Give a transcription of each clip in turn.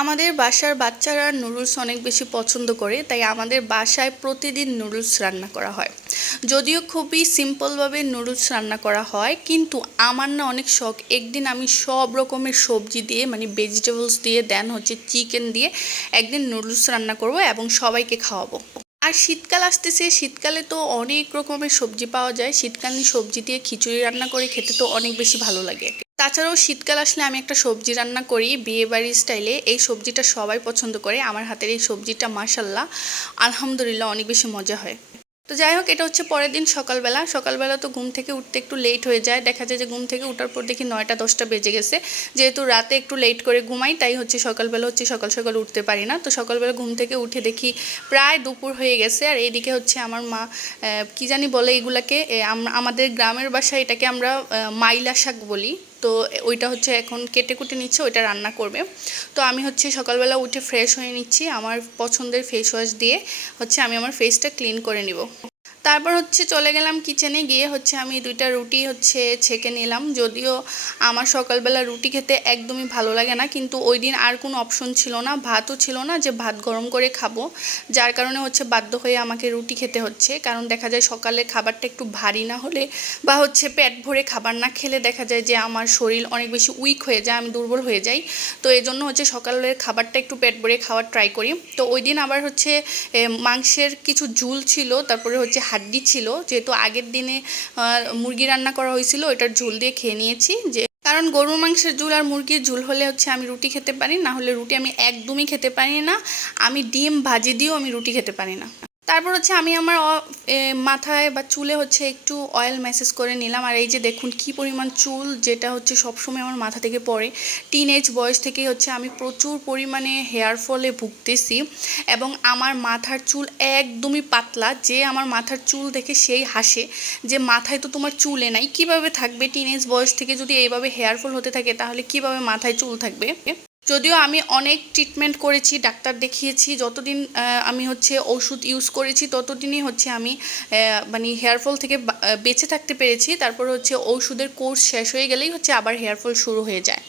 আমাদের বাসার বাচ্চারা নুডলস অনেক বেশি পছন্দ করে, তাই আমাদের বাসায় প্রতিদিন নুডলস রান্না করা হয়। যদিও খুবই সিম্পলভাবে নুডলস রান্না করা হয়, কিন্তু আমার না অনেক শখ একদিন আমি সব রকমের সবজি দিয়ে মানে ভেজিটেবলস দিয়ে দেন হচ্ছে চিকেন দিয়ে একদিন নুডলস রান্না করব এবং সবাইকে খাওয়াবো। আর শীতকাল আসতেছে, শীতকালে তো অনেক রকমের সবজি পাওয়া যায়। শীতকালীন সবজি দিয়ে খিচুড়ি রান্না করে খেতে তো অনেক বেশি ভালো লাগে। তাছাড়াও শীতকাল আসলে আমি একটা সবজি রান্না করি বিয়েবাড়ির স্টাইলে। এই সবজিটা সবাই পছন্দ করে। আমার হাতের এই সবজিটা মাশাল্লাহ আলহামদুলিল্লাহ অনেক বেশি মজা হয়। তো যাই হোক, এটা হচ্ছে পরের দিন সকালবেলা। সকালবেলা তো ঘুম থেকে উঠতে একটু লেট হয়ে যায়, দেখা যায় যে ঘুম থেকে উঠার পর দেখি 9টা 10টা বেজে গেছে। যেহেতু রাতে একটু লেট করে ঘুমাই, তাই হচ্ছে সকালবেলা হচ্ছে সকাল সকাল উঠতে পারি না। তো সকালবেলা ঘুম থেকে উঠে দেখি প্রায় দুপুর হয়ে গেছে। আর এইদিকে হচ্ছে আমার মা কি জানি বলে এগুলাকে, আমাদের গ্রামের বাসায় এটাকে আমরা মাইলা শাক বলি। তো ওইটা হচ্ছে এখন কেটে কুটে নিচ্ছে, ওইটা রান্না করবে। তো আমি হচ্ছে সকালবেলা উঠে ফ্রেশ হয়ে নিচ্ছি, আমার পছন্দের ফেস ওয়াশ দিয়ে হচ্ছে আমি আমার ফেসটা ক্লিন করে নিব। তারপর হচ্ছে চলে গেলাম কিচেনে, গিয়ে হচ্ছে আমি 2টা রুটি হচ্ছে ছেঁকে নিলাম। যদিও আমার সকালবেলা রুটি খেতে একদমই ভালো লাগে না, কিন্তু ওই দিন আর কোনো অপশন ছিল না, ভাতও ছিল না যে ভাত গরম করে খাবো। যার কারণে হচ্ছে বাধ্য হয়ে আমাকে রুটি খেতে হচ্ছে। কারণ দেখা যায় সকালে খাবারটা একটু ভারী না হলে বা হচ্ছে পেট ভরে খাবার না খেলে দেখা যায় যে আমার শরীর অনেক বেশি উইক হয়ে যায়, আমি দুর্বল হয়ে যাই। তো এই জন্য হচ্ছে সকালের খাবারটা একটু পেট ভরে খাওয়ার ট্রাই করি। তো ওই দিন আবার হচ্ছে মাংসের কিছু ঝুল ছিল, তারপরে হচ্ছে হাড্ডি ছিল। যেহেতু আগের দিনে মুরগি রান্না করা হয়েছিল, ওইটার ঝুল দিয়ে খেয়ে নিয়েছি। যে কারণ গরুর মাংসের ঝুল আর মুরগির ঝুল হলে হচ্ছে আমি রুটি খেতে পারি, না হলে রুটি আমি একদমই খেতে পারি না। আমি ডিম ভাজি দিয়েও আমি রুটি খেতে পারি না। তারপর হচ্ছে আমি আমার মাথায় বা চুলে হচ্ছে একটু অয়েল ম্যাসেজ করে নিলাম। আর এই যে দেখুন কি পরিমাণ চুল, যেটা হচ্ছে সবসময় আমার মাথা থেকে পড়ে। টিনেজ বয়স থেকেই হচ্ছে আমি প্রচুর পরিমাণে হেয়ার ফলে ভুগতেছি, এবং আমার মাথার চুল একদমই পাতলা। যে আমার মাথার চুল দেখে সেই হাসে যে মাথায় তো তোমার চুলে নাই, কিভাবে থাকবে? টিনেজ বয়স থেকে যদি এইভাবে হেয়ার ফল হতে থাকে তাহলে কিভাবে মাথায় চুল থাকবে? যদিও আমি অনেক ট্রিটমেন্ট করেছি, ডাক্তার দেখিয়েছি, যতদিন আমি হচ্ছে ওষুধ ইউজ করেছি ততদিনই হচ্ছে আমি মানে হেয়ারফল থেকে বেঁচে থাকতে পেরেছি। তারপর হচ্ছে ওষুধের কোর্স শেষ হয়ে গেলেই হচ্ছে আবার হেয়ারফল শুরু হয়ে যায়।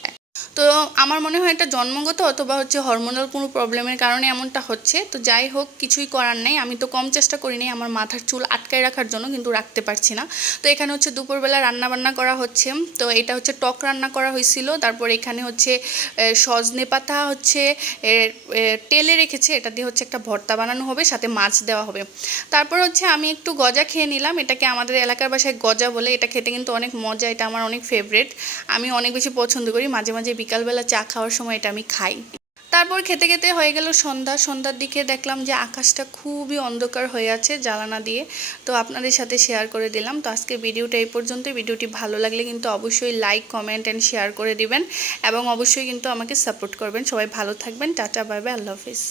তো আমার মনে হয় এটা জন্মগত অথবা হচ্ছে হরমোনাল কোনো প্রবলেমের কারণে এমনটা হচ্ছে। তো যাই হোক, কিছুই করার নেই। আমি তো কম চেষ্টা করি নাই আমার মাথার চুল আটকায় রাখার জন্য, কিন্তু রাখতে পারছি না। তো এখানে হচ্ছে দুপুরবেলা রান্না বান্না করা হচ্ছে। তো এটা হচ্ছে টক রান্না করা হয়েছিল। তারপর এখানে হচ্ছে সজনে পাতা হচ্ছে তেলে রেখেছে, এটা দিয়ে হচ্ছে একটা ভর্তা বানানো হবে, সাথে মাছ দেওয়া হবে। তারপর হচ্ছে আমি একটু গজা খেয়ে নিলাম। এটাকে আমাদের এলাকার ভাষায় গজা বলে। এটা খেতে কিন্তু অনেক মজা, এটা আমার অনেক ফেভারিট, আমি অনেক বেশি পছন্দ করি। মাঝে মাঝে বিকালবেলা চা খাওয়ার সময় এটা আমি খাই। তারপর খেতে খেতে হয়ে গেল সন্ধ্যা। সন্ধ্যার দিকে দেখলাম যে আকাশটা খুবই অন্ধকার হয়ে আছে জানালা দিয়ে। তো আপনাদের সাথে শেয়ার করে দিলাম। তো আজকে ভিডিওটা এই পর্যন্ত। ভিডিওটি ভালো লাগলে কিন্তু অবশ্যই লাইক কমেন্ট অ্যান্ড শেয়ার করে দিবেন, এবং অবশ্যই কিন্তু আমাকে সাপোর্ট করবেন। সবাই ভালো থাকবেন। টাটা, বাই বাই, আল্লাহ হাফিজ।